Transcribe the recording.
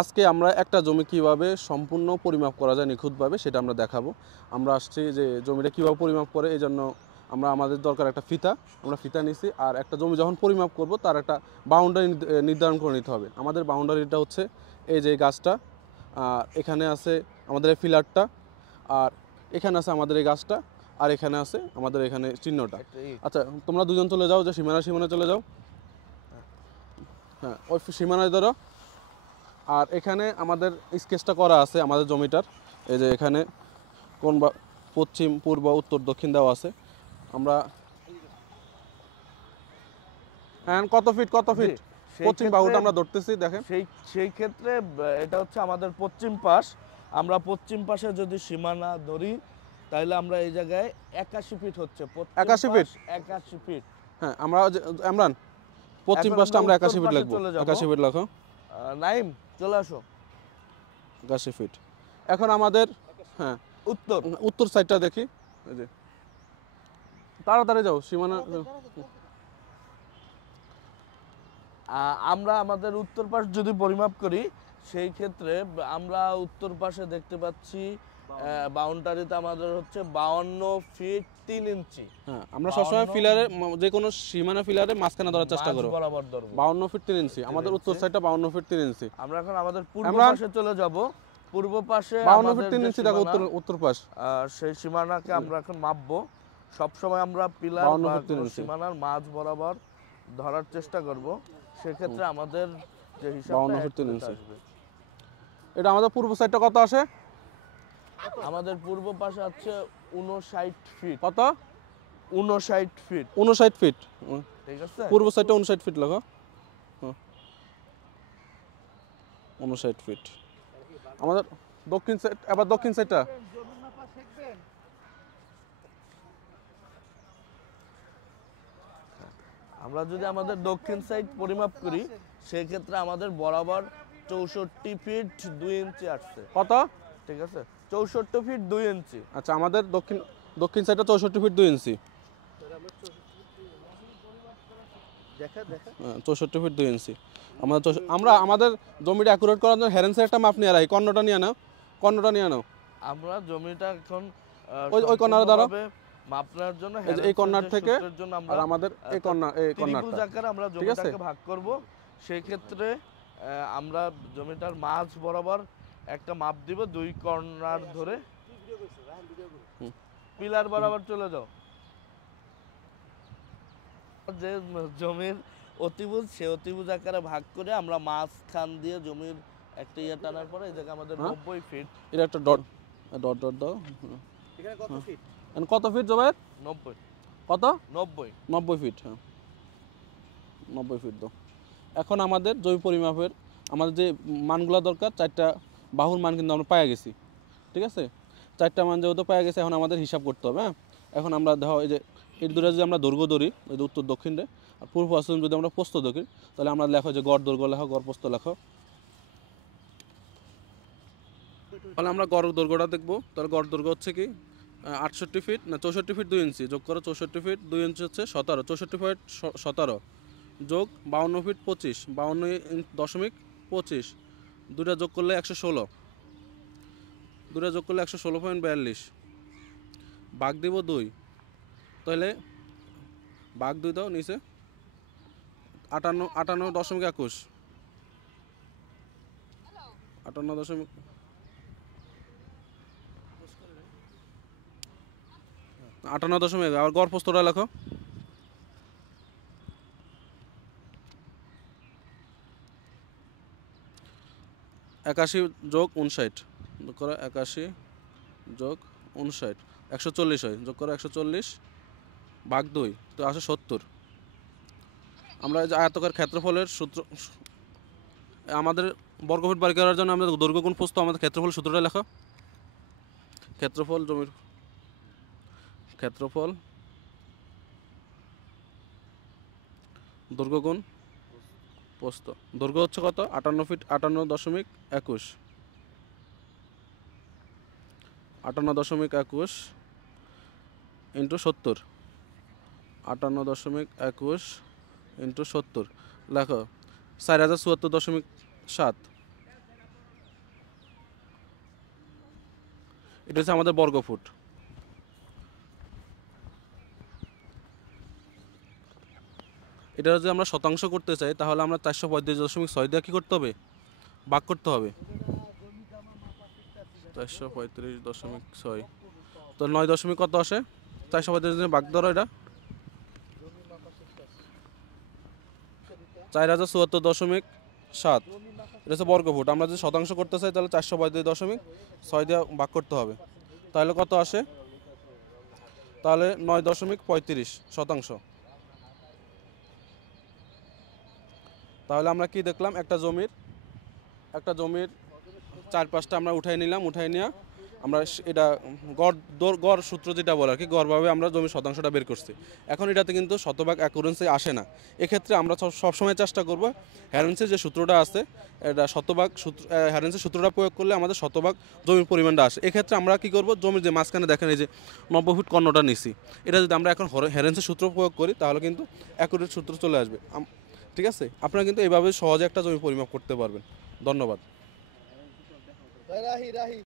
আজকে আমরা একটা জমি কিভাবে সম্পূর্ণ পরিমাপ করা যায় নিখুঁতভাবে সেটা আমরা দেখাবো। আমরা আসছি যে জমিটা কিভাবে পরিমাপ করে, এই জন্য আমাদের দরকার একটা ফিতা। আমরা ফিতা নিছি, আর একটা জমি যখন পরিমাপ করব তার একটা বাউন্ডারি নির্ধারণ করে নিতে হবে। আমাদের বাউন্ডারিটা হচ্ছে এই যে গাছটা, আর এখানে আছে আমাদের এই ফিলারটা, আর এখানে আছে আমাদের এই গাছটা, আর এখানে আছে আমাদের এখানে চিহ্নটা। আচ্ছা, তোমরা দুজন চলে যাও, যে সীমানায় চলে যাও। হ্যাঁ, ওই সীমানায় ধরো। আর এখানে আমাদের স্কেচটা করা আছে আমাদের জমিটার। এই যে এখানে কোন পশ্চিম, পূর্ব, উত্তর, দক্ষিণ দেওয়া আছে। আমরা হ্যাঁ, কত ফিট পশ্চিম বাহুটা আমরা ধরতেছি, দেখেন। সেই ক্ষেত্রে এটা হচ্ছে আমাদের পশ্চিম পাশ। আমরা পশ্চিম পাশে যদি সীমানা ধরি তাহলে আমরা এই জায়গায় 81 ফিট হচ্ছে। 81 ফিট, 81 ফিট। হ্যাঁ, ইমরান, পশ্চিম পাশটা আমরা 81 ফিট লিখবো। 81 ফিট লেখো। নাইম, চলে আসো। 81 ফিট। এখন আমাদের হ্যাঁ উত্তর সাইডটা দেখি। এই যে তাড়াতাড়ি যাও সীমানা। আমরা আমাদের উত্তর পাশ যদি পরিমাপ করি সেই ক্ষেত্রে আমরা উত্তর পাশে দেখতে পাচ্ছি বাউন্ডারিতে আমাদের হচ্ছে 52 ফিট 3 ইঞ্চি। হ্যাঁ, আমরা সবসময় ফিলারে, যে কোনো সীমানা ফিলারে মাঝখানে ধরার চেষ্টা করব। বরাবর ধরব 52 ফিট 3 ইঞ্চি। আমাদের উত্তর সাইডটা 52 ফিট 3 ইঞ্চি। আমরা এখন আমাদের পূর্ব পাশে চলে যাব। পূর্ব পাশে 52 ফিট 3 ইঞ্চি দেখো, উত্তর পাশ। সেই সীমানাকে আমরা এখন মাপবো। সব সময় আমরা পিলার বা সীমানার মাঝ বরাবর ধরার চেষ্টা করব। সেক্ষেত্রে আমাদের যে হিসাবটা 52 ফিট 3 ইঞ্চি। এটা আমাদের পূর্ব সাইডটা কত আসে? আমাদের পূর্ব পাশে আছে 59 ফিট। কত? 59 ফিট। 59 ফিট, ঠিক আছে। পূর্ব সাইডটা 59 ফিট লেখো। 59 ফিট। আমাদের দক্ষিণ সাইড, এবার দক্ষিণ সাইডটা আমরা যদি আমাদের দক্ষিণ সাইড পরিমাপ করি সেই ক্ষেত্রে আমাদের বরাবর 64 ফিট 2 ইঞ্চি আসছে। কত? ঠিক আছে, 64 ফিট 2 ইঞ্চি। আচ্ছা, আমাদের দক্ষিণ সাইডটা 64 ফিট 2 ইঞ্চি। দেখা 64 ফিট 2 ইঞ্চি। আমরা আমাদের জমিটা অ্যাকুরেট করার জন্য হেরেন্সের একটা মাপ নিয়ে রাখি। কর্ণটা নিয়ে নাও। আমরা জমিটা এখন ওই কর্নারে দাঁড়াও। মাপনার জন্য এই কর্নার থেকে আর আমাদের এই কর্নারটা আকারে আমরা জমিটাকে ভাগ করব। সেই ক্ষেত্রে আমরা জমিটার মাঝ বরাবর একটা মাপ দিব, 2 কর্নার ধরে পিলার বরাবর চলে যাও। যে জমির অতিভুজ, সে অতিভুজ আকারে ভাগ করে আমরা মাঝখান দিয়ে জমির একটা টানার পরে এই জায়গায় আমাদের 90 ফিট। এটা একটা ডট দাও। এখানে কত ফিট? কত ফিট জবায়ের? 90। কত? 90 ফিট। হ্যাঁ, 90 ফিট দাও। এখন আমাদের জমি পরিমাপের আমাদের যে মানগুলো দরকার, 4টা বাহুর মান কিন্তু আমরা পেয়ে গেছি। ঠিক আছে, 4টা মান যেহেতু পেয়ে গেছি, এখন আমাদের হিসাব করতে হবে। হ্যাঁ, এখন আমরা দেখো এই যে এর দূরে যদি আমরা দৈর্ঘ্য ধরি, ওই যে উত্তর দক্ষিণে, আর পূর্ব পশ্চিম যদি আমরা প্রস্থ ধরি, তাহলে আমরা লেখো যে গড় দৈর্ঘ্য লেখো, গড় প্রস্থ লেখো। তাহলে আমরা গড় দৈর্ঘ্যটা দেখবো। তাহলে গড় দৈর্ঘ্য হচ্ছে কি 68 ফিট, না 64 ফিট 2 ইঞ্চি। যোগ করো 64 ফিট 2 ইঞ্চি হচ্ছে 17। 64 ফিট 17 যোগ 52 ফিট 25, 52.25, দুটা যোগ করলে 116, দুটা যোগ করলে 116.42, ভাগ দিব 2, তাহলে ভাগ 2 দাও নিচে 58.21, 58. আর গড় প্রস্থটা লেখো। একাশি যোগ 59, যোগ করো 81 যোগ 59, 140 হয়। যোগ করো 140 ভাগ 2, তো আসে 70। আমরা এই যে আয়তাকার ক্ষেত্রফলের সূত্র, আমাদের বর্গফুট বাড়ি করার জন্য আমাদের দৈর্ঘ্য গুণ প্রস্থ, আমাদের ক্ষেত্রফলের সূত্রটা লেখো। ক্ষেত্রফল, জমির ক্ষেত্রফল দৈর্ঘ্য গুণ প্রস্থ। দৈর্ঘ্য হচ্ছে কত? 58 ফিট 58.21, 58.21 ইন্টু 70, 58.21 ইন্টু 70 লেখো 4074.7। এটা হচ্ছে আমাদের বর্গফুট। এটা যদি আমরা শতাংশ করতে চাই তাহলে আমরা 435.6 দিয়ে কী করতে হবে, ভাগ করতে হবে। 435.6 তো 9 দশমিক কত আসে, 435 ভাগ ধরো, এটা 4074.7, এটা হচ্ছে বর্গফুট। আমরা যদি শতাংশ করতে চাই তাহলে 435.6 দিয়ে ভাগ করতে হবে, তাহলে কত আসে, তাহলে 9.35 শতাংশ। তাহলে আমরা কি দেখলাম, একটা জমির 4-5টা আমরা উঠাই নিলাম, উঠাই নিয়ে আমরা এটা গড় সূত্র যেটা বলে আর কি, গড়ভাবে আমরা জমির শতাংশটা বের করছি। এখন এটাতে কিন্তু শতভাগ অ্যাকুরেন্সি আসে না। এক্ষেত্রে আমরা সবসময় চেষ্টা করব হ্যারেন্সের যে সূত্রটা আছে, এটা শতভাগ সূত্র, হ্যারেন্সের সূত্রটা প্রয়োগ করলে আমাদের শতভাগ জমির পরিমাণটা আসে। এক্ষেত্রে আমরা কি করব, জমির যে মাঝখানে দেখেন এই যে 90 ফুট কর্ণটা নিছি, এটা যদি আমরা এখন হ্যারেন্সের সূত্র প্রয়োগ করি তাহলে কিন্তু অ্যাকুরেট সূত্র চলে আসবে। ঠিক আছে, আপনারা কিন্তু এইভাবে সহজে একটা জমি পরিমাপ করতে পারবেন। ধন্যবাদ।